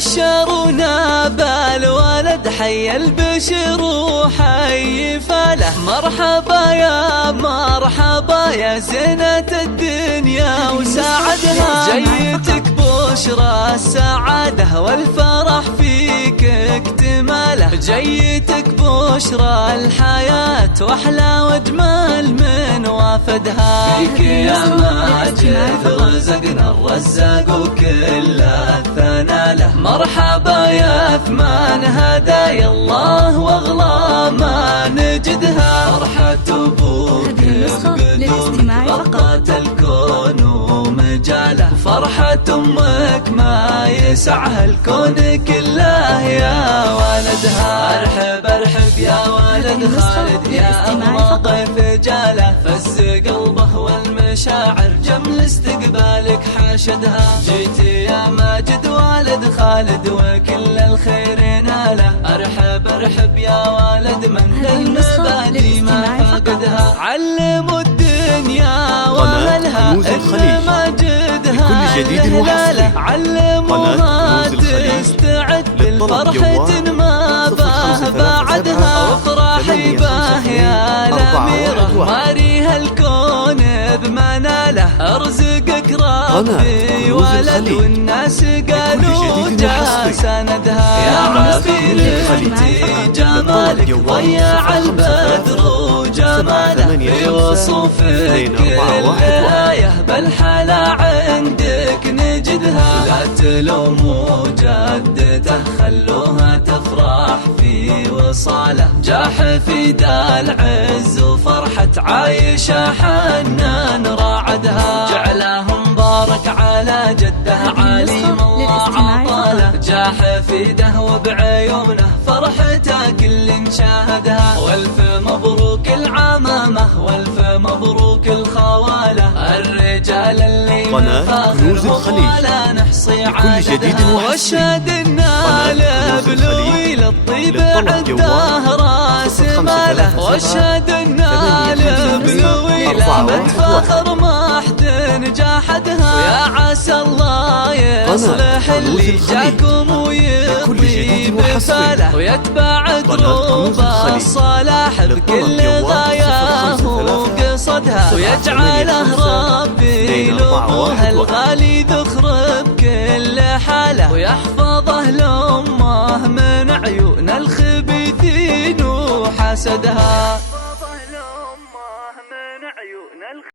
بشرونا بالولد حي البشر وحي فله. مرحبا يا مرحبا يا زينة الدنيا وساعدها، جيتك بشرى السعادة والفرح فيك اكتماله. جيتك بشرى الحياة واحلى واجمل من وافدها. فيك يا ماجد رزقنا الرزاق وكل الثنى له. مرحبا يا ثمان هدايا الله واغلى ما نجدها. فرحة ابوك بقدومك غطت الكون ومجاله. فرحة امك ما يسعها الكون كله يا ولدها. ارحب ارحب يا ولد خالد يا أغلى ضيف جاله. فز قلبه والمشاعر جمل استقبالك حاشدها. جيت يا ماجد والد خالد وكل الخير ناله. ارحب ارحب يا ولد من المبادئ ما فقدها. علموا الدنيا واهلها ان ماجدها الهلاله. علموها تستعد للفرحة ما باه بعدها. وافرحي باه يا الأميرة ماريها الكون بمناله. ارزقك ربي ولد والناس قالوا جا سندها. يا عبير انتي جمالك ضيع البدر وجماله. في وصفك الآية بالحلا عندك نجدها. لا تلوموا جدته خلوها تفرح في وصاله. جاح في دا العز وفرحة عايشة حنان راعدها. جعله مبارك على جده عليم الله عطاله. جاح في ده وبعيونه فرحته كل شاهدها. والف مبروك العمامة والف مبروك الخوالة. الرجال اللي نفاخرهم ولا نحصي عددها. واشهد النال بلوي للطيب عده راس ماله. واشهد النال بلوي لمن فخر ما حد نجاحدها. يا عسى الله يصلح اللي جاكم ويطيب بفاله. ويتبع دروب الصلاح بكل غاياه وقصدها. ويجعله ربي لأبوها الغالي ذخر بكل حاله. ويحفظه لأمه من عيون الخبيثين وحسدها.